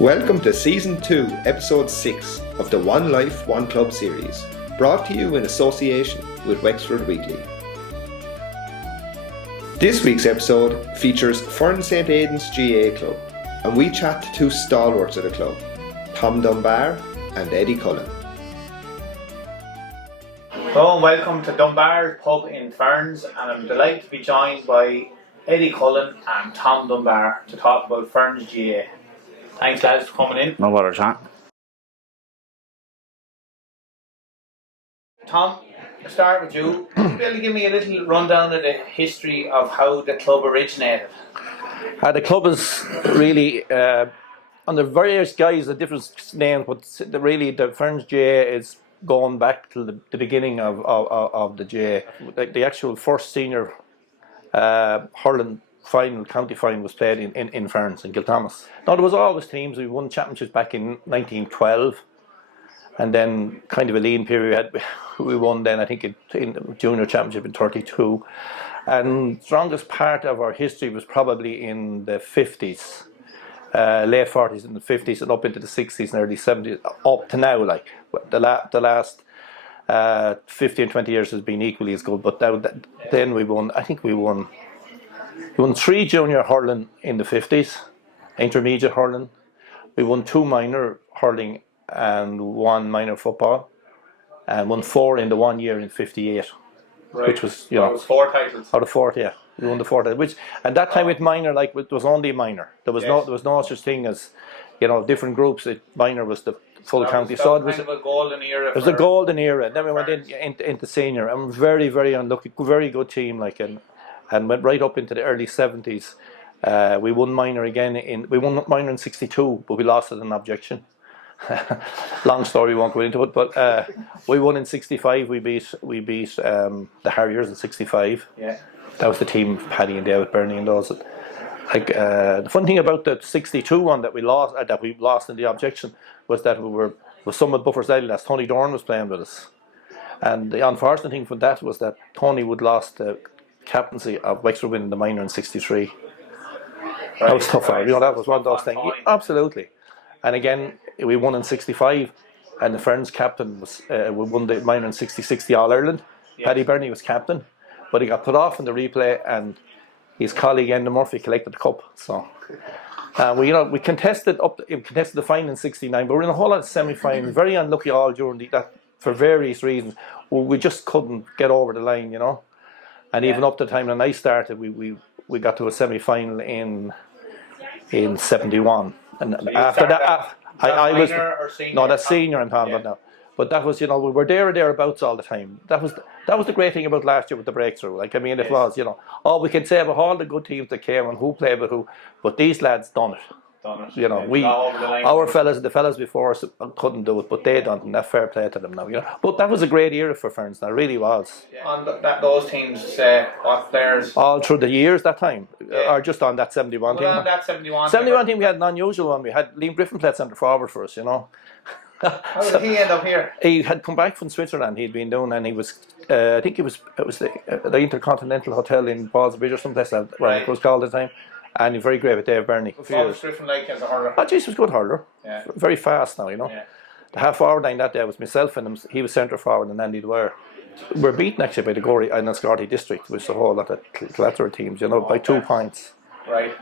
Welcome to Season 2, Episode 6 of the One Life, One Club series, brought to you in association with Wexford Weekly. This week's episode features Ferns St Aidans GA Club, and we chat to two stalwarts of the club, Tom Dunbar and Eddie Cullen. Hello and welcome to Dunbar's pub in Ferns, and I'm delighted to be joined by Eddie Cullen and Tom Dunbar to talk about Ferns GA. Thanks lads for coming in. No bother, John. Tom, to start with you, could you really give me a little rundown of the history of how the club originated? The club is really under various guises of different names, but the Ferns GA is going back to the beginning of the GA. The actual first senior hurling final, county final, was played in Ferns, in Gilthomas. Now, there was always teams. We won championships back in 1912, and then kind of a lean period. We won then, I think, in the junior championship in 32. And strongest part of our history was probably in the 50s, late 40s and the 50s, and up into the 60s and early 70s, up to now. Like the last 15, 20 years has been equally as good. But then we won. I think we won 3 junior hurling in the 50s, intermediate hurling. We won 2 minor hurling and 1 minor football, and won 4 in the 1 year in 58. Right. Which was, it was 4 titles. Out of 4, yeah. We won the 4 titles. Which, and that time with minor, like, it was only minor. There was no such thing as, different groups. Minor was the full county. So it was kind of a golden era. It was a golden era. And then we went into senior. And very, very unlucky, very good team, like, and went right up into the early 70s. We won minor again we won minor in 62, but we lost it in objection. Long story, won't go into it, but we won in 65. We beat the Harriers in 65. Yeah, that was the team of Paddy and David Burney and those. Like the fun thing about the 62 one that we lost in the objection was that we were with some of Buffers Island. Tony Dorn was playing with us, and the unfortunate thing from that was that Tony would lost the captaincy of Wexford winning the minor in 63. Right. That was tough. Right. That was one of those things. Absolutely. And again, we won in 65, and the Ferns captain we won the minor in 66, the All Ireland. Yes. Paddy Burney was captain, but he got put off in the replay, and his colleague Enda Murphy collected the cup. So we contested the final in 69, but we were in a whole lot of semi-finals. Very unlucky all during that for various reasons. We just couldn't get over the line, And even up to the time when I started, we got to a semi-final in 71. And so after that, I was that's senior I'm talking about now. But that was, we were there or thereabouts all the time. That was the great thing about last year with the breakthrough. Like, I mean, it was, all we can say about all the good teams that came and who played with who, but these lads done it. The fellas before us couldn't do it, but they done it, and that fair play to them now. But that was a great era for Ferns. That really was. Yeah. On those teams, what players? All through the years that time, or just on that 71 team. On that 71. 71 team, we had an unusual one. We had Liam Griffin played centre forward for us. How did he end up here? He had come back from Switzerland. He'd been doing, and he was. I think it was the Intercontinental Hotel in Ballsbridge or someplace like that, it was called at the time. And he's very great with Dave Burney. What was Griffin like as a hurler? Oh, jeez, he was a good hurler. Yeah. Very fast now, Yeah. The half forward line that day was myself and him. He was centre forward and Andy Dwyer. We were beaten actually by the Gorey and Scarty district, which is a whole lot of collateral teams, by 2 points. Right.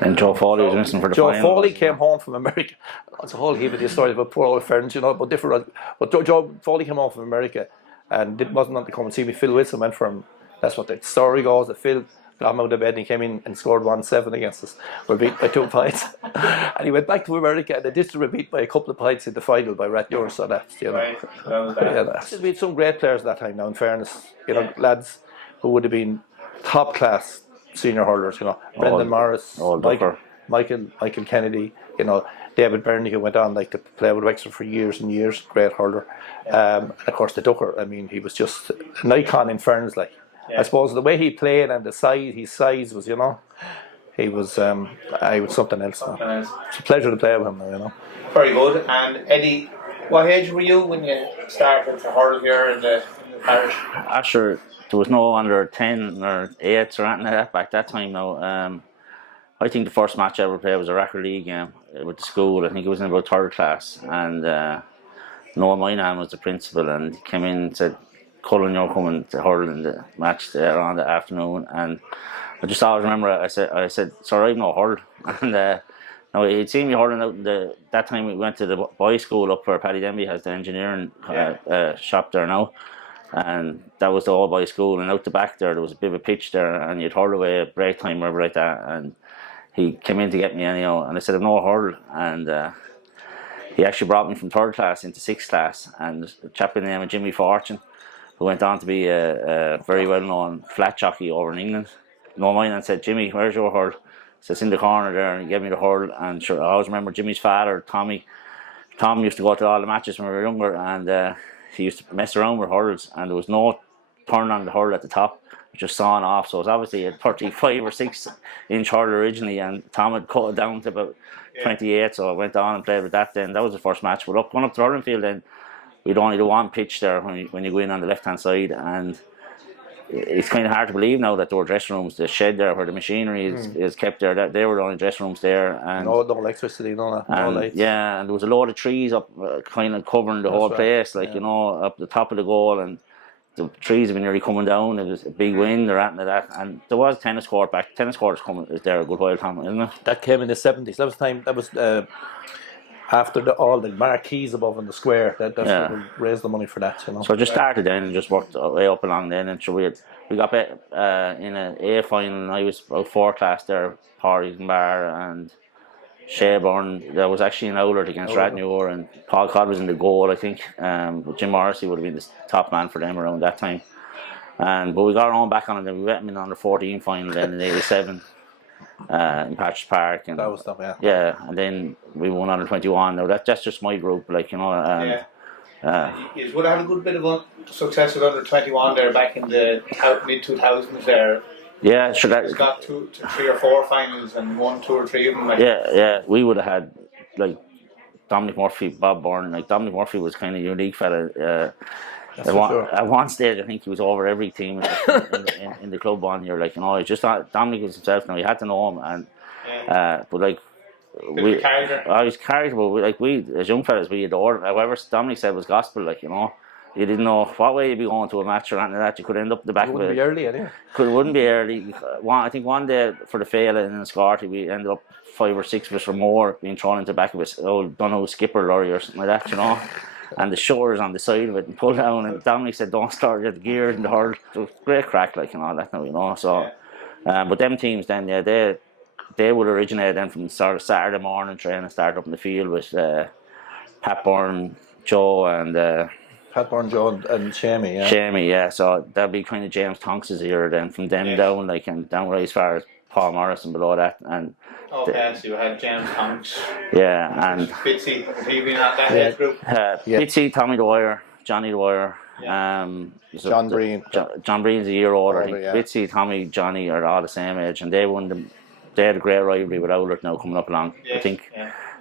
And Joe Foley was missing for the final. Joe Foley came home from America. It's a whole heap of these stories about poor old Ferns, but different. But Joe Foley came home from America and wasn't on to come and see me. Phil Wilson went for him. That's what the story goes. That Phil got him out of bed and he came in and scored 1-7 against us. We were beat by 2 points. And he went back to America and the district were beat by a couple of points in the final by Ratmuir. So that's, Right. That. We had some great players at that time now, in fairness. lads who would have been top class senior hurlers, Brendan Morris, Michael Kennedy, David Burney, who went on to play with Wexford for years and years, great hurler. And of course the Ducker, I mean, he was just an icon in Ferns, I suppose the way he played and his size was, he was something else. It's a pleasure to play with him now, Very good. And Eddie, what age were you when you started to hurl here in the parish? Sure, there was no under 10 or 8s or anything like that back that time now. I think the first match I ever played was a Racker League game with the school. I think it was in about third class, and Noel Moynihan was the principal, and he came in and said, "Cullen, you're coming to hurl in the match there on the afternoon." And I just always remember I said, "Sorry, I've no hurl." And no, he'd seen me hurling out in that time we went to the boys' school up where Paddy Denby has the engineering shop there now. And that was the all boys school, and out the back there was a bit of a pitch there, and you'd hurl away at break time or whatever like that. And he came in to get me anyhow, and I said, "I've no hurl." And he actually brought me from third class into sixth class, and a chap by the name of Jimmy Fortune, who went on to be a very well known flat jockey over in England. No mind, and said, "Jimmy, where's your hurl?" So it's in the corner there, and he gave me the hurl. And sure, I always remember Jimmy's father, Tommy. Tom used to go to all the matches when we were younger, and he used to mess around with hurls, and there was no turn on the hurl at the top, just sawing off. So it was obviously a 35 or 6 inch hurl originally, and Tom had cut it down to about 28, so I went on and played with that then. That was the first match. But going up to the hurling field then, we'd only do one pitch there when you go in on the left hand side, and it's kind of hard to believe now that there were dressing rooms. The shed there where the machinery is kept there, that they were the only dressing rooms there. And no electricity, no lights. Yeah, and there was a load of trees up kind of covering the whole place, like, you know, up the top of the goal, and the trees have been nearly coming down. It was a big wind or anything like that, and there was a tennis court back. Tennis court is there a good while, Tom, isn't it? That came in the 70s. That was time. That was after all the marquees above in the square. That's what we raised the money for that. You know. So I just started then and just worked way up along then, and so we got in an A final, and I was about 4 class there, Porries and Bar and Sherborne. There was actually an Owlert against Ratnewer, and Paul Codd was in the goal, I think. But Jim Morrissey would have been the top man for them around that time. But we got our own back on it, and we went in on the 14 final then in '87 in Patches Park. And that was stuff, yeah, and then we won under 21. Now that's just my group, like, you know. And, you would have had a good bit of success with under 21 there back in the mid 2000s there. Yeah, sure. It's got 2, 3 or 4 finals and 1, 2 or 3 of them. Like. Yeah. We would have had like Dominic Murphy, Bob Byrne. Like Dominic Murphy was kind of a unique fella. At one stage, I think he was over every team in the club one year. Like, you know, Dominic was himself. Now you had to know him, and but like. I was characterable. We as young fellas, we adored. Whatever Dominic said was gospel. Like, you know, you didn't know what way you'd be going to a match or anything like that. You could end up the back of it. Wouldn't be early, anyway. Wouldn't be early. I think one day for the Féile in Scarty, we ended up 5 or 6 of us or more being thrown into the back of a old Dunno skipper lorry or something like that, you know. And the shores on the side of it and pulled down. And Dominic said, "Don't start the gear and the hurl." It was great crack, like, and all that now, you know. So, but them teams then, they would originate then from sort of Saturday morning training, start up in the field with Pat Byrne, Joe, and Pat Byrne, Joe, and Shamey, yeah. Shamey, yeah. So that'd be kind of James Tonks' era then, from them down, like, and down right as far as Paul Morrison below that, and. So you had James Tonks. Yeah, and Bitsy, have you been at that age group? Bitsy, Tommy Dwyer, Johnny Dwyer. John Breen. John Breen's a year older. I think Bitsy, Tommy, Johnny are all the same age, and they had a great rivalry with Owlert now coming up along. I think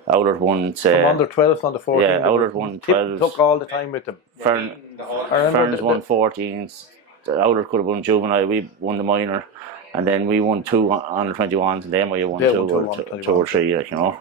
Owlert won. From under 12, under 14. Yeah, Owlert won 12. Took all the time with them. Ferns won 14s. Owlert could have won juvenile. We won the minor, and then we won 2 under 21s, and then we won 2 or 3. Like, you know.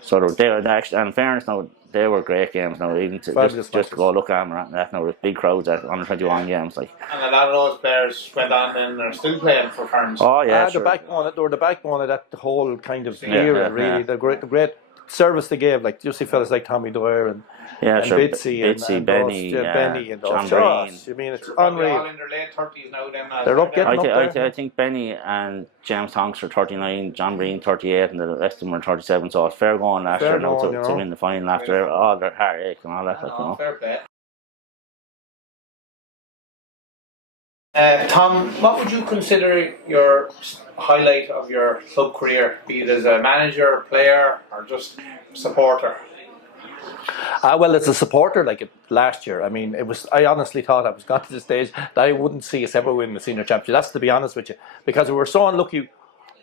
So they were actually, and in fairness, now they were great games. Now even just to go look at them and that, now with big crowds at under 21 games, like. And a lot of those players went on and are still playing for Ferns. Oh yeah, sure. They were the backbone of that whole kind of era. Really, the great service they gave. Like you see fellas like Tommy Dwyer and Bitsy, Benny, Benny and John Breen. I mean, it's unreal. All in their late 30s now. They're up getting up there. I think Benny and James Tonks are 39, John Breen 38, and the rest of them are 37. So it's fair going last year now to win the final after all their heartache and all that. Like, you know. Fair play. Tom, what would you consider your highlight of your club career, be it as a manager, player, or just supporter? Well, as a supporter, like last year, I mean, I honestly thought I was got to the stage that I wouldn't see us ever win the senior championship. That's to be honest with you, because we were so unlucky.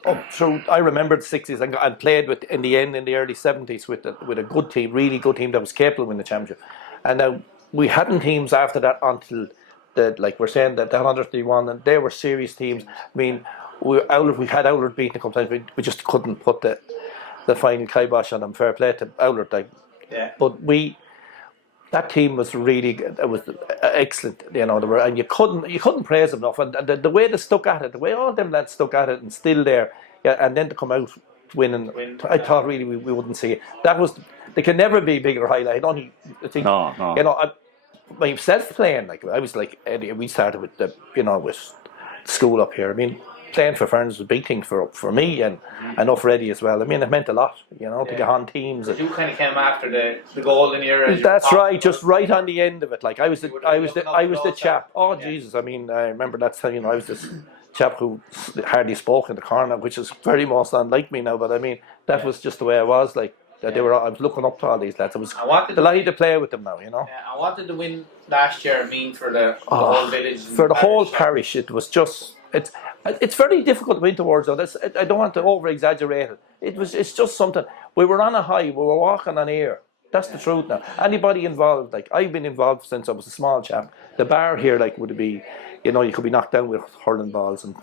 I remember the 60s and played in the early 70s with a good team, really good team that was capable of winning the championship. And we hadn't teams after that until we're saying that the 131, and they were serious teams. I mean, we had Owlert beaten a couple of times. We just couldn't put the final kibosh on them. Fair play to Owlert, like. Yeah. But that team was really good. It was excellent, you know. And you couldn't praise them enough. And the way they stuck at it, the way all them lads stuck at it, and still there, yeah. And then to come out winning, I thought really we wouldn't see it. That was, there can never be a bigger highlight. I think, No. you know, myself playing, like I was like Eddie. We started with with school up here. I mean, playing for Ferns was a big thing for me and for Eddie as well. I mean, it meant a lot, you know, to get on teams. But you kind of came after the golden era. That's right, just right on the end of it. Like I was the chap. Oh Jesus! I mean, I remember that time. You know, I was this chap who hardly spoke in the corner, which is very most unlike me now. But I mean, that was just the way I was. Like that, I was looking up to all these lads. I was delighted to play with them now. You know. Yeah, and what did the win last year mean for the whole village? For the whole parish, it was just. It's very difficult to win towards though. I don't want to over exaggerate it. It's just something. We were on a high. We were walking on air. That's the truth now. Anybody involved, like I've been involved since I was a small chap. The bar here, like, would be, you know, you could be knocked down with hurling balls and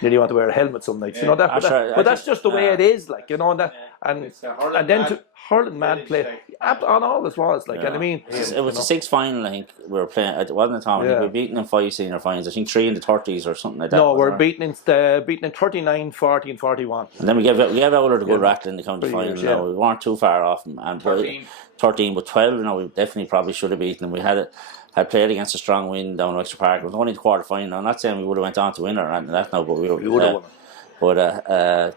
nearly want to wear a helmet some nights. You know that. But that's just the way it is, like, you know, and then to hurling mad play on all as was, like, and I mean, it was the sixth final. I think we were playing. It wasn't a time. I think we were beaten in 5 senior finals. I think 3 in the 30s or something like that. No, we're beaten in 39, 40, and 41. And then we gave Owler a good rattle in the county final. Yeah. We weren't too far off, and 13, but 12. You know, we definitely probably should have beaten them. We had played against a strong win down in Exeter Park. It was only the quarter final. I'm not saying we would have went on to win or anything like that now, but we would have won. But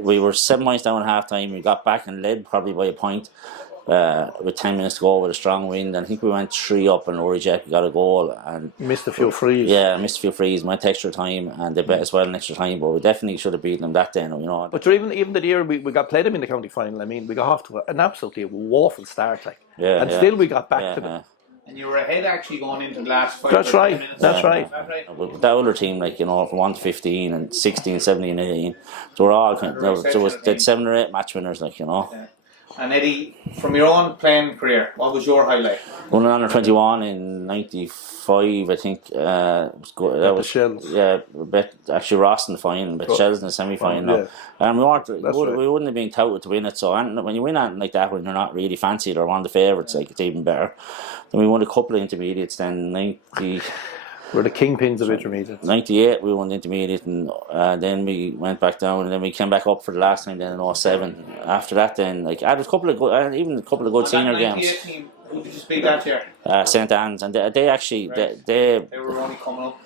we were 7 points down at half time. We got back and led probably by a point with 10 minutes to go with a strong wind. And I think we went 3 up and Rory Jack got a goal and missed a few frees. Yeah, missed a few frees. Went to extra time and they bet as well in extra time. But we definitely should have beaten them that day, you know. But even the year we got played them in the county final, I mean, we got off to an absolutely woeful start, like. And still we got back to them. And you were ahead actually going into the last 5 That's right. That's right. With the older team, like, you know, from 1 to 15 and 16, 17, 18, so we're all kind of, there was 7 or 8 match winners, like, you know. Yeah. And Eddie, from your own playing career, what was your highlight? Won an under 21 in '95, I think. Was good. That was Shells. Yeah, actually Ross in the final, but Shells in the semi-final. And we wouldn't have been touted to win it. So when you win anything like that, when you're not really fancied or one of the favourites, like, it's even better. Then we won a couple of intermediates. Then 90. We're the kingpins of intermediates. 98 we won the intermediate, and then we went back down, and then we came back up for the last time then in 07. After that then, like, I had a couple of good senior games. Team, who did you speak that year? St. Anne's, and they actually they were only coming up.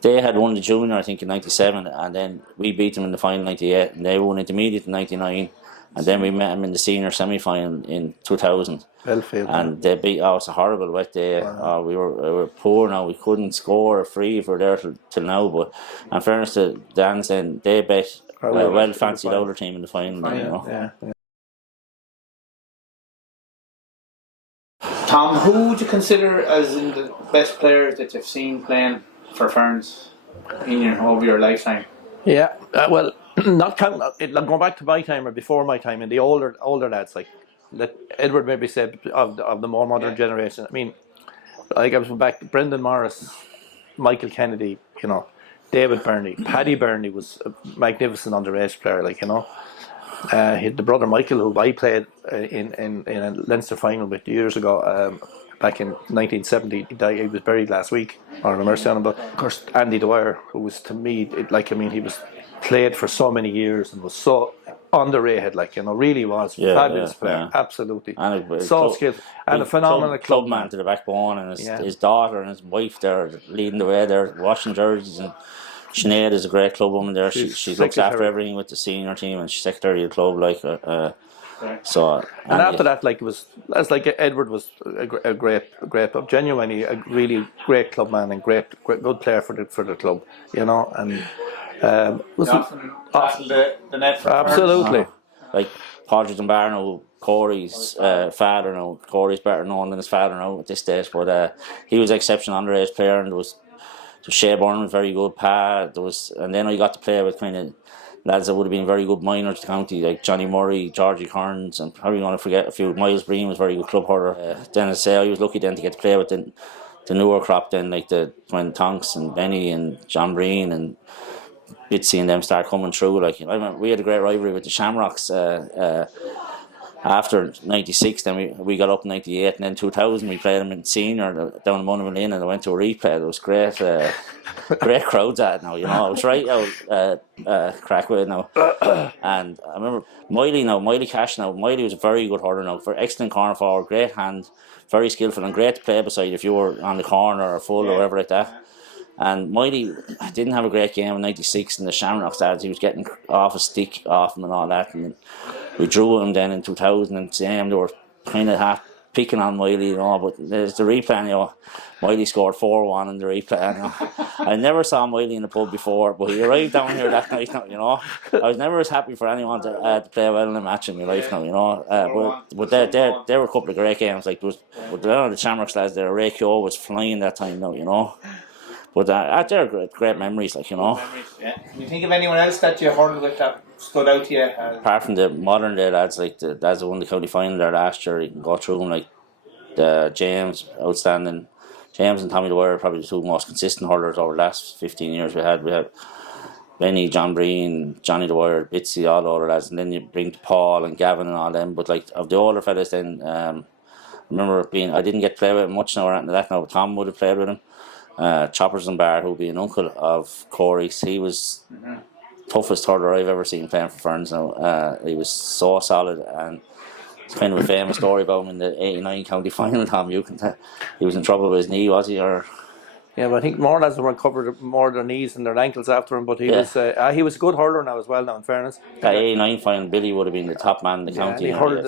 They had won the junior, I think, in 97, and then we beat them in the final 98, and they won intermediate in 99, and then we met them in the senior semi-final in 2000. Belfield, and they beat us a horrible wet day. We were poor now. We couldn't score a free for there till now. But in fairness to Dan's, then they bet well fancied older team in the final. You know. Yeah. Tom, who would you consider as the best players that you've seen playing for Ferns over your lifetime? Yeah, well, not counting, going back to my time or before my time, and the older lads, like that Edward maybe said of the more modern generation. I mean, like I was back, Brendan Morris, Michael Kennedy, you know, David Burney, Paddy Burney was a magnificent underage player, like, you know. He had the brother Michael, who I played in a Leinster final with years ago, back in 1970. He died. He was buried last week. Or mercy on him. But of course, Andy Dwyer, who was to me, he was played for so many years and was so underrated, like, you know, really was fabulous player, absolutely, and so skilled and a phenomenal club man to the backbone, and his daughter and his wife there leading the way there, washing jerseys, and Sinead is a great club woman there. She looks after everything with the senior team, and she's secretary of the club, like. So and after that, like, it was as like Edward was a great, genuinely a really great club man and great good player for the club, you know, and. Was the net for absolutely. Like Padraig Dunbar, Corey's father now. Corey's better known than his father now at this stage, but he was an exceptional underage player, and there was Shea Byrne was very good. And then I got to play with kind of lads that would have been very good minors to the county, like Johnny Murray, Georgie Kearns, and probably going to forget a few. Miles Breen was a very good club hurler. Then I was lucky then to get to play with the newer crop then, like the Twin Tonks and Benny and John Breen and bit seeing them start coming through. Like, I remember we had a great rivalry with the Shamrocks. After '96, then we got up in '98, and then 2000 we played them in senior down in Monument Inn, and I went to a replay. It was great, great crowds at now. You know, it was right out Crackway now. And I remember Miley Cash now. Miley was a very good hurler now, for excellent corner forward, great hand, very skillful, and great to play beside if you were on the corner or full or whatever like that. And Miley didn't have a great game in '96 in the Shamrock started. He was getting off a stick off him and all that. And we drew him then in 2000 and same. They were kind of half picking on Miley, you know. But there's the replay, you know. Miley scored 4-1 in the replay. You know. I never saw Miley in the pub before, but he arrived down here that night. You know, I was never as happy for anyone to play well in a match in my life now. You know, but there were a couple of great games. Like the Shamrocks lads there, Ray Keogh was flying that time now. You know. But they're great memories, like, you know. Yeah. Can you think of anyone else that you hurled with that stood out to you? Apart from the modern day lads, like that's the one the county final there last year, you can go through them, like James, outstanding. James and Tommy Dwyer are probably the two most consistent hurlers over the last 15 years we had. We had Benny, John Breen, Johnny Dwyer, Bitsy, all the other lads, and then you bring to Paul and Gavin and all them. But like of the older fellas, then I remember I didn't get to play with him much now or anything like that now, but Tom would have played with him. Choppers and Bar, who'll be an uncle of Corey's, he was toughest hurler I've ever seen playing for Ferns now. He was so solid, and it's kind of a famous story about him in the '89 county final. Tom, you can tell he was in trouble with his knee, was he? Or yeah, but I think more lads were covered more their knees and their ankles after him. But he was a good hurler now as well. Now, in fairness, that '89 final, Billy would have been the top man in the county. He hurled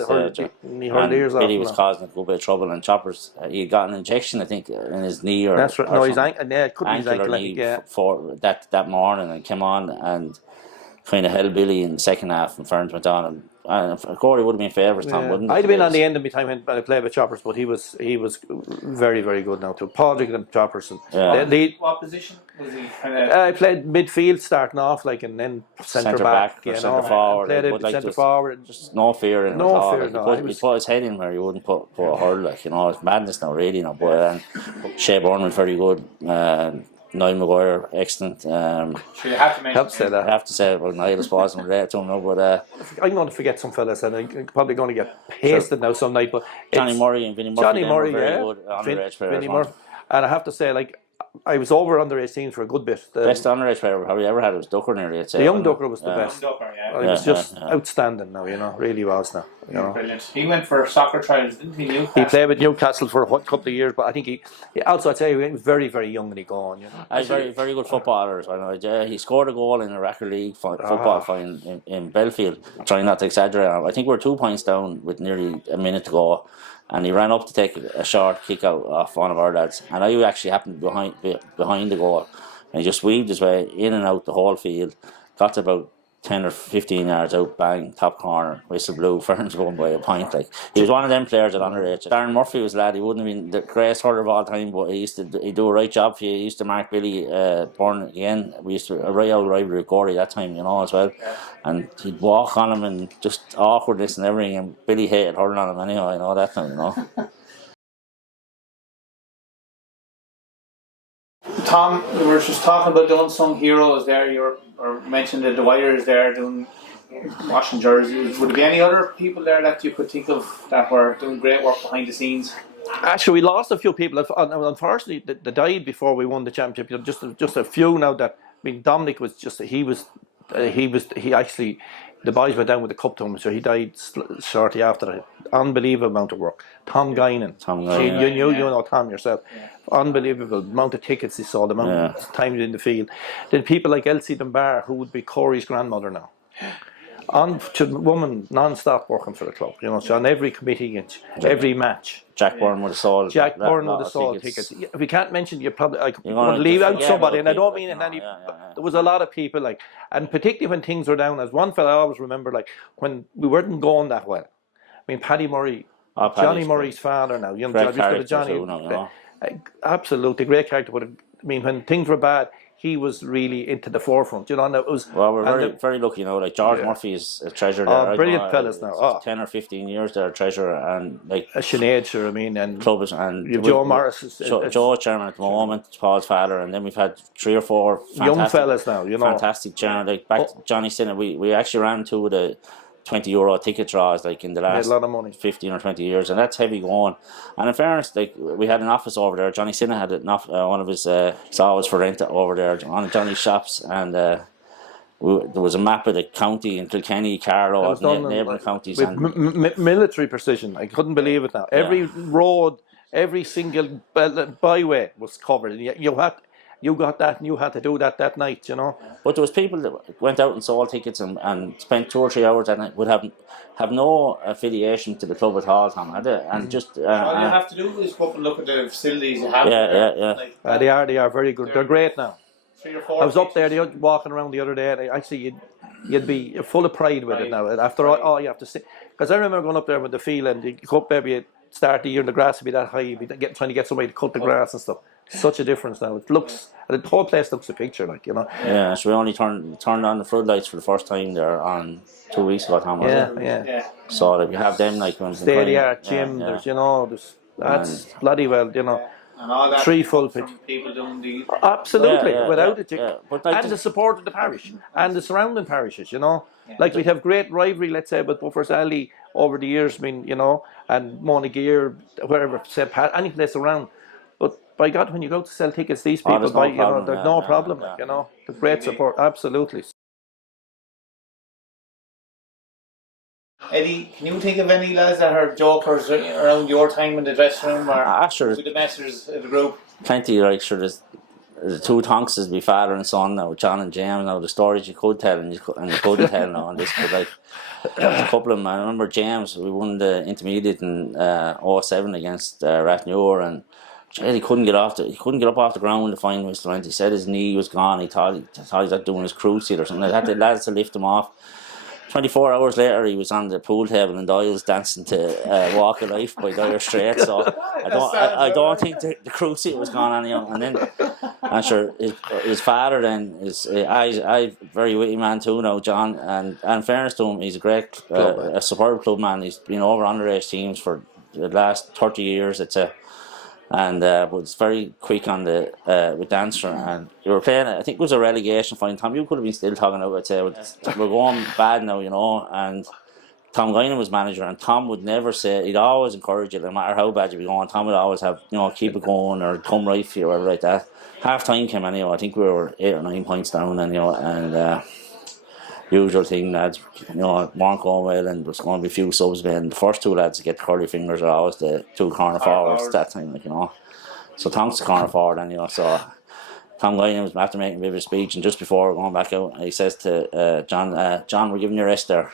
ears off. Billy was causing a good bit of trouble, and Choppers he got an injection, I think, in his knee or that's right. No, his ankle. Yeah, it could be his ankle ankle. For that morning, and came on and kind of held Billy in the second half, and Ferns went on. And Corey would have been favourites, Tom, wouldn't he? I'd have been on the end of my time when I played with Choppers, but he was very, very good now too. Paul and Choppers. And what position was he? I played midfield starting off, like, and then centre back, you know, centre forward. Played it centre forward. Just no fear in it. No fear. He put his head in where he wouldn't put a hurl, like, you know. It's madness now, really. You know, but Shea Byrne was very good. Niall Maguire, excellent. Sure, you have to mention. I have to say about Niall, I suppose, I'm related to him now, but I'm going to forget some fellas, and I'm probably going to get pasted now some night. But Johnny Murray and Vinnie Murphy. Johnny Murray, very good underage players. And I have to say, like, I was over under 18 for a good bit. The best underage player we probably ever had was Ducker, nearly, I'd say. The young Ducker was the best. Ducker, He was just outstanding now, you know, really was now. You know. Brilliant. He went for soccer trials, didn't he? Newcastle? He played with Newcastle for a couple of years, but I think he also, I'd say, he was very, very young when he gone. You know, very, very good footballer. He scored a goal in a record league football final in Belfield. Trying not to exaggerate, I think we were 2 points down with nearly a minute to go, and he ran up to take a short kick out off one of our lads, and I actually happened behind the goal, and he just weaved his way in and out the whole field, got to about 10 or 15 yards out, bang, top corner, whistle blew, Ferns won by a point. Like, he was one of them players at underage. Darren Murphy was a lad, he wouldn't have been the greatest hurler of all time, but he'd do a right job for you. He used to mark Billy Byrne again. We used to a right out rivalry with Corey that time, you know, as well. And he'd walk on him and just awkwardness and everything, and Billy hated hurling on him anyhow, you know, that time, you know. Tom, we were just talking about the unsung heroes there. You mentioned the Dwyers there doing washing jerseys. Would there be any other people there that you could think of that were doing great work behind the scenes? Actually, we lost a few people. Unfortunately, they died before we won the championship. Just a few now. That, I mean, Dominic was just he actually. The boys went down with the cup to him, so he died shortly after that. Unbelievable amount of work. Tom Guinan. You know Tom yourself. Yeah. Unbelievable amount of tickets he saw, the amount of time in the field. Then people like Elsie Dunbar, who would be Corey's grandmother now. Woman non-stop working for the club, you know, so on every committee and every match. Jack Byrne would have sold. Jack Byrne would have sold tickets. If we can't mention, you probably want to leave out somebody, and I don't mean in any. There was a lot of people, like, and particularly when things were down. As one fella I always remember, like, when we weren't going that well. I mean, Paddy Murray, Johnny Murray's father now, Johnny, absolutely great character. But I mean, when things were bad, he was really into the forefront, and it was. Well, we're very lucky, like George Murphy is a treasure there. Brilliant fellas now. 10 or 15 years there, treasure, and like a Sinead, sure, I mean, and club is, and Joe Morris is Joe chairman at the moment, Paul's father, and then we've had 3 or 4 young fellas now, fantastic chairman, like back to Johnny Sinner. We actually ran 2 of the €20 ticket draws like in the last a lot of money. 15 or 20 years, and that's heavy going. And in fairness, like we had an office over there. Johnny Sinner had one of his stalls for rent over there on Johnny's shops, and there was a map of the county in Kilkenny, Carlow, neighbouring counties, with military precision. I couldn't believe it now. Every road, every single byway was covered, and you got that, and you had to do that night, But there was people that went out and sold tickets and spent 2 or 3 hours that night, would have no affiliation to the club at all, Tom, and just. All you have to do is go up and look at the facilities you have. Yeah. They are very good. They're great now. 3 or 4. I was up there walking around the other day, and actually you'd be full of pride with it now. After all you have to see, because I remember going up there with the feeling, you go up maybe at start the year and the grass would be that high, you'd be trying to get somebody to cut the grass and stuff. Such a difference now. It looks, the whole place looks a picture, Yeah, so we only turned on the floodlights for the first time there on 2 weeks ago, Tom. Yeah. So that you have them like when State art gym. There's that's bloody well, And all that 3 full pitch. People doing the Absolutely, without it. But like and the support of the parish and the surrounding parishes, Like we'd have great rivalry, let's say, with Buffers Alley over the years, and Monagear, wherever, St. Pat, any place around. But by God, when you go to sell tickets, these people there's buy, no problem, there's no problem, the great support, absolutely. Eddie, can you think of any lads that are jokers around your time in the dressing room, or sure. with the messers of the group? Plenty, like sure. There's 2 Tonks, my father and son now, John and James. Now the stories you could tell and you couldn't tell now on this, but like there's a couple of them. I remember James. We won the intermediate in 07 against Rathnewer, and he couldn't get up off the ground when the final whistle went. He said his knee was gone. He thought he was doing his cruciate or something. I had the lads to lift him off. 24 hours later, he was on the pool table in Doyle's dancing to Walk of Life by Dire Straits. So I don't think the cruciate was gone on him. And then, I'm sure his father then is I very witty man too now, John. And in fairness to him, he's a great, a superb club man. He's been over underage teams for the last 30 years. But it's very quick on the with Dancer, and you were playing. I think it was a relegation final. Tom, you could have been still talking about it. We're going bad now, and Tom Guinan was manager, and Tom would never say. He'd always encourage you, no matter how bad you be going. Tom would always have, keep it going or come right for you or whatever like that. Half time came anyhow. I think we were 8 or 9 points down, and usual thing, lads, weren't going well, and there's going to be a few subs. And the first 2 lads to get curly fingers are always the 2 corner forwards that time, So Tom's the corner forward, so Tom Guinan was after making a bit of a speech, and just before going back out, he says to John, we're giving you a rest there.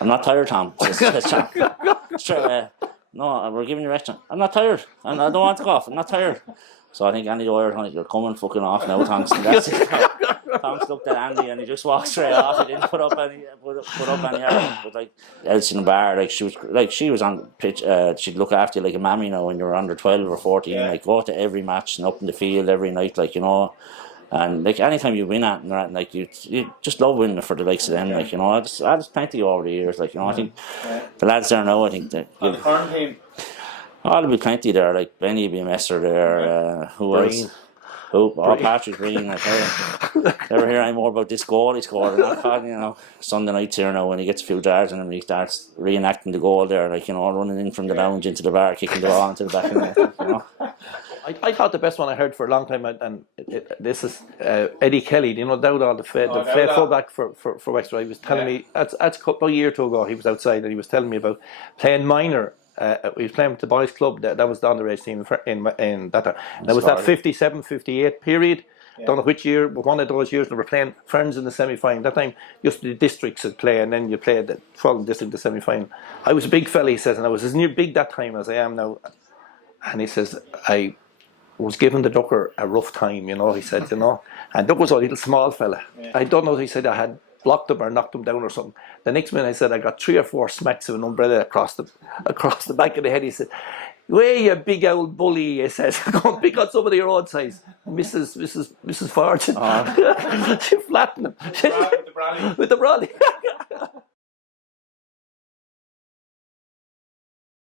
I'm not tired, Tom. Says John. No, we're giving you a rest. I'm not tired. I don't want to go off. I'm not tired. So I think Andy Dwyer, you're coming fucking off now, Tonks. And that's it. Tonks looked at Andy and he just walked straight off. He didn't put up any effort. But like Elsie in the bar, she was on pitch. She'd look after you like a mammy now when you're under 12 or 14. Yeah. Like go to every match and up in the field every night, And like anytime you win at and like you just love winning for the likes of them, I just plenty over the years, I think the lads there now, I think that on the current team. There'll be plenty there, like Benny will be a messer there, who else? Patrick Green. Never hear any more about this goal he scored. Sunday nights here now when he gets a few jars in him, he starts reenacting the goal there, running in from the lounge into the bar, kicking the ball into the back of the net. I thought the best one I heard for a long time, and this is Eddie Kelly. Dowdall, the fullback for Wexford. He was telling me that's a couple of years ago. He was outside and he was telling me about playing minor. We was playing with the boys' club. That was the underage team in that. That was that 57-58 period. Yeah. Don't know which year, but one of those years we were playing Ferns in the semi-final. That time, just the districts would play, and then you played the 12 district in the semi-final. I was a big fella, he says, and I was as near big that time as I am now. And he says, I was giving the Ducker a rough time, he said, And Duck was a little small fella. Yeah. I don't know if he said I had blocked him or knocked him down or something. The next minute I said I got 3 or 4 smacks of an umbrella across the back of the head. He said, "Way you big old bully," he says. "Go and pick on somebody your own size." Mrs. Fortune. She flattened him. With the brolly. With the brolly.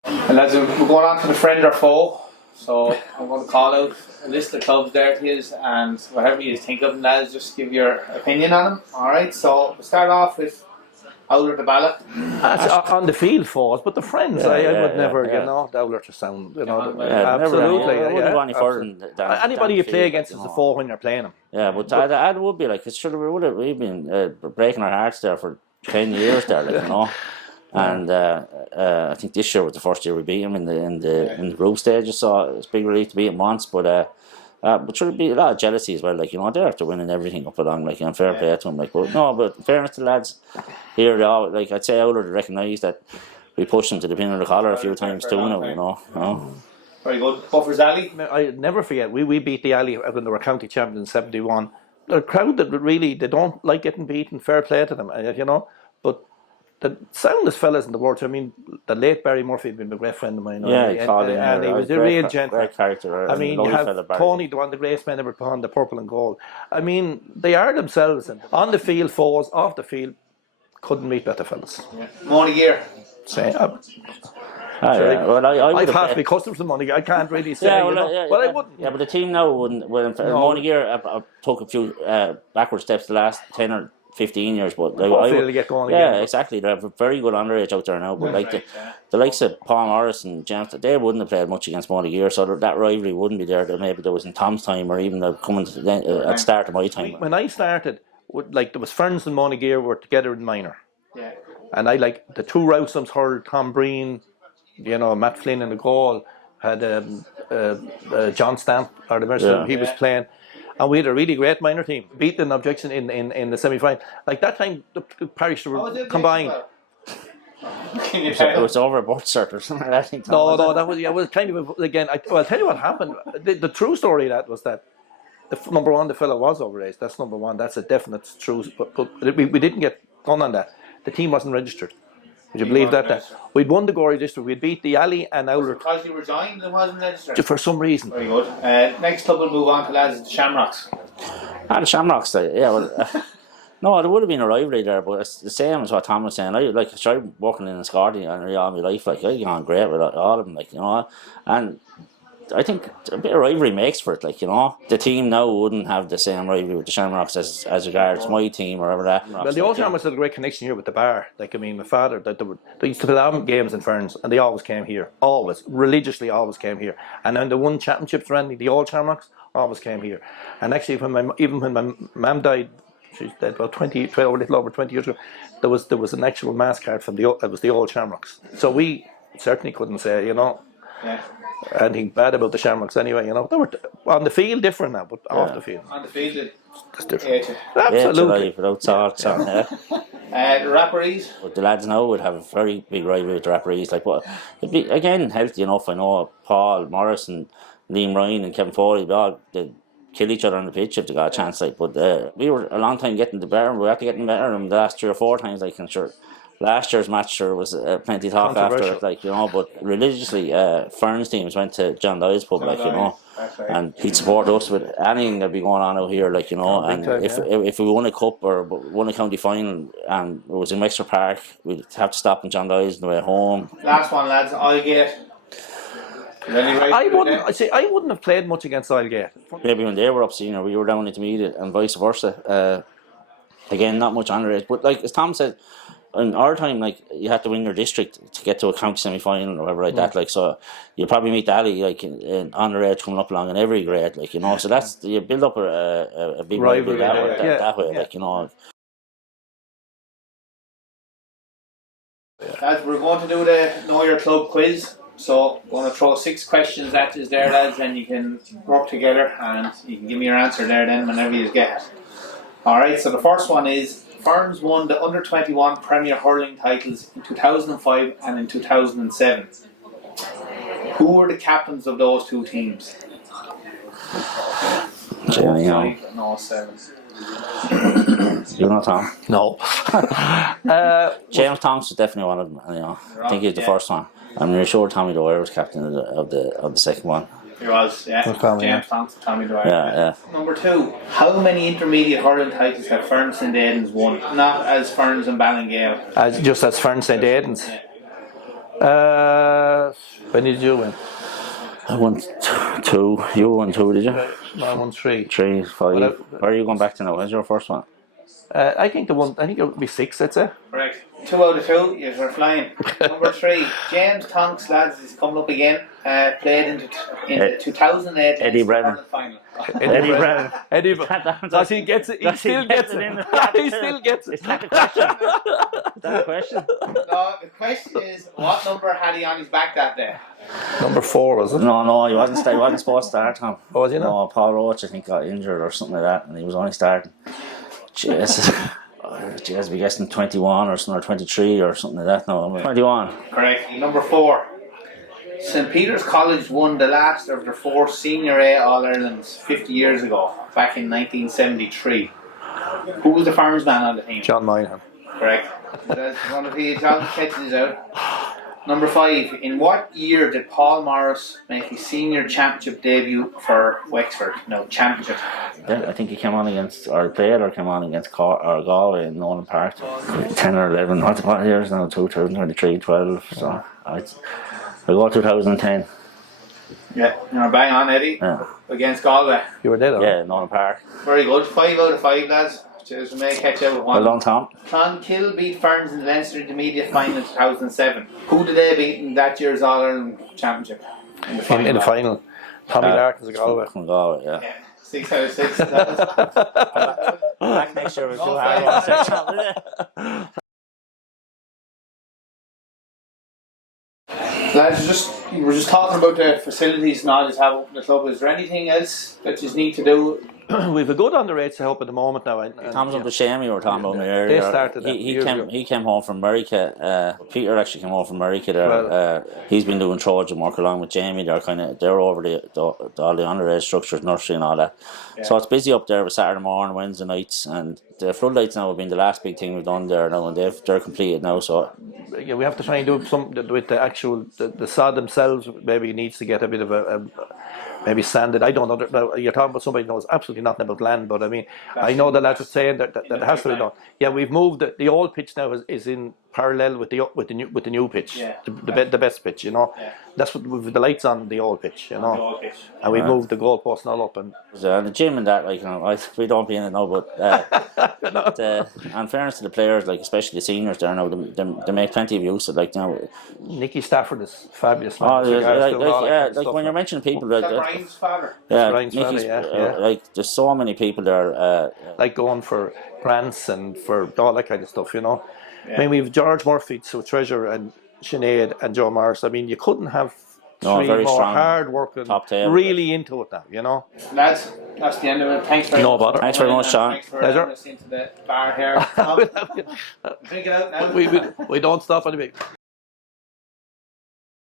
And lads, we're going on to the friend or foe. So I'm going to call out a list of clubs there to you, and whatever you think of them, lads, just give your opinion on them. Alright, so we'll start off with Owler the Ballot. On the field fours, but the friends, I would never, you know, Dowler to sound, you know, absolutely. I wouldn't go any further than anybody you the play field, against you is know. a four when you're playing them. Yeah, but I would be like, we've been breaking our hearts there for 10 years there, like, you know. And I think this year was the first year we beat them in the group stages, so it's a big relief to beat them once. But should it be a lot of jealousy as well? Like, you know, they're after winning everything up along, like, and fair play to them. Like, but no, but in fairness to the lads here, they all, like, I'd say Owler to recognise that we pushed them to the pin of the collar a few times too now, you know. Very good. Buffer's Alley. I never forget, we beat the Alley when they were county champions in '71. They're a crowd that really, they don't like getting beaten, fair play to them, you know. But the soundest fellas in the world. I mean, the late Barry Murphy had been a great friend of mine. Yeah, and he was a real gentleman. Great character. I mean, you have Tony, the one of the greatest men ever put on the purple and gold. I mean, they are themselves. And on the field, fours, off the field, couldn't meet better fellas. Yeah. Money Gear. Say, well, I've half to be customers of money. I can't really say, I wouldn't. Yeah, but the team now wouldn't. Well, Money Gear took a few backward steps the last 10 or 15 years, but hopefully get going again. Yeah, exactly. They have a very good underage out there now. But like the likes of Paul Morris and James, they wouldn't have played much against Money Gear, so that rivalry wouldn't be there. Maybe there was in Tom's time, or even coming to at start of my time. When I started, there was Ferns and Money Gear were together in minor. Yeah. And I like the two Rowsums heard Tom Breen, you know, Matt Flynn in the goal, had John Stamp, or the version he was playing. And we had a really great minor team. Beat an objection in the semi-final. Like that time, the parish were combined. It was over a birth cert or something like that, I think. No, that was kind of, again, I'll tell you what happened. The true story of that was that, number one, the fellow was overaged. That's number one. That's a definite truth. But we didn't get done on that. The team wasn't registered. Would you believe that? We'd won the Gorey District. We'd beat the Alley and Owler. Because you were joined and wasn't registered? For some reason. Very good. Next club we'll move on to, lads, the Shamrocks. The Shamrocks, yeah. Well, no, there would have been a rivalry there, but it's the same as what Tom was saying. I started working in Scotland all my life. Like, I got on great with all of them, like, you know. And I think a bit of rivalry makes for it, like, you know. The team now wouldn't have the same rivalry with the Shamrocks as regards my team or whatever that. Well, the Old Shamrocks had a great connection here with the bar. Like, I mean, my father, they used to play games in Ferns, and they always came here. Always, religiously always came here. And then the won championships around the Old Shamrocks always came here. And actually, even when my mum died, she's dead about a little over 20 years ago, there was an actual mass card from it was the Old Shamrocks. So we certainly couldn't say, you know, anything bad about the Shamrocks anyway, you know. They were on the field different now, but off the field. On the field, it's different. Absolutely. Without thoughts on the Rapparees. But the lads now would have a very big rivalry with the Rapparees. Like, but it'd be, again, healthy enough. I know Paul Morris and Liam Ryan and Kevin Foley, they'd kill each other on the pitch if they got a chance. Like, but we were a long time getting the better. We had to get them better the last 3 or 4 times. Like, and sure, last year's match was plenty of talk after it, like, you know. But religiously, Ferns teams went to John Dye's pub, like, you know, and he'd support us with anything that'd be going on out here, like, you know. And if we won a cup or won a county final and it was in Wexford Park, we'd have to stop in John Dye's on the way home. Last one, lads. I'll I wouldn't have played much against Islegate. Maybe when they were up senior, we were down intermediate, and vice versa. Again, not much underage, but like as Tom said, in our time, like, you had to win your district to get to a county semi-final or whatever like that. Like, so you probably meet Alley like in underage coming up along in every grade, like, you know. So that's, you build up a big rivalry that way, like, you know. Lads, we're going to do the Know Your Club quiz. So I'm going to throw 6 questions at you there, lads, and you can work together and you can give me your answer there then whenever you get it. Alright, so the first one is, Ferns won the Under-21 Premier Hurling titles in 2005 and in 2007. Who were the captains of those 2 teams? Johnny, 05 and 07. You know Tom? No. James Tonks was definitely one of them. You know, I think he's the first one. I'm really sure Tommy Dwyer was captain of the second one. He was, yeah. Tommy, James Thompson, Tommy Dwyer. Yeah. Number 2. How many intermediate hurling titles have Ferns and Aidans won? Not as Ferns and Ballingale. Just as Ferns St. Aidans. When did you win? I won 2. You won 2, did you? I won 3. 3, 5. Well, Where are you going back to now? When's your first one? I think it would be 6, I'd say. Correct. 2 out of 2. You're flying. Number 3. James Tonks, lads, is coming up again. Played in the 2008 Eddie Brennan. final. Eddie Brennan. Eddie, does he gets it? He still gets it. He still gets it. Is that the question? Is that the question? No, the question is, what number had he on his back that day? Number 4, was it? No, he wasn't supposed to start, Tom. Oh, was he not? No, Paul Roach, I think, got injured or something like that, and he was only starting. Jeez, we guessing 21 or something, or 23 or something like that. No, 21. Correct. Number 4. St. Peter's College won the last of their 4 Senior A All-Irelands 50 years ago, back in 1973. Who was the Ferns man on the team? John Moynihan. Correct. That's one of the John catches out. Number 5. In what year did Paul Morris make his senior championship debut for Wexford? No, championship. Yeah, I think he came on against, or played or came on against Galway in Nolan Park. 10 or 11, what years now? 2023, 12. So I go 2010. Yeah, you're bang on, Eddie. Yeah. Against Galway. You were there, Yeah, Nolan Park. Very good. 5 out of 5, lads. Cheers, we may catch out with one. Well done, Tom. Clonkill beat Ferns in the Leinster Intermediate Final in 2007. Who did they beat in that year's All-Ireland Championship? In the final. in the final. Tommy Larkin's a Galway. From Galway, yeah. Yeah, 6 out of 6. Back next year with 2 No, hard ones. Lads, we're just talking about the facilities knowledge have up in the club. Is there anything else that you need to do? We've a good underage to help at the moment now. Tom's up the shame you were talking about me earlier. They started that years ago. He came home from America. Peter actually came home from America there. Well, he's been doing Trojan work along with Jamie. They're over all the underage structures, nursery and all that. Yeah. So it's busy up there with Saturday morning, Wednesday nights, and the floodlights now have been the last big thing we've done there now, and they're completed now. So yeah, we have to try and do something with the actual the sod themselves. Maybe it needs to get a bit of a maybe sanded. I don't know. You're talking about somebody who knows absolutely nothing about land, but I mean, I know the lads are saying that has to be done. Yeah, we've moved the old pitch now is in parallel with the new pitch. Yeah, the best pitch. You know, that's what with the lights on the old pitch. You know, the old pitch. And we moved the goalpost all up and the gym and that, like, you know, we don't be in it now, but and fairness to the players, like especially the seniors there now, they make plenty of use of, like, you know. Nicky Stafford is fabulous. Oh, like when you're mentioning people that Brian's father. Yeah, Brian's father, yeah. Like there's so many people there. Like going for grants and for all that kind of stuff, you know. Yeah. I mean, we've George Murphy, so Treasure, and Sinead and Joe Morris. I mean, you couldn't have three very more strong, hard working, really into it now, you know. Lads, that's the end of it. Thanks very no much. Bother. Thanks very much, Sean. Thanks for listening to the bar here. Drink it out now. We don't stop anyway.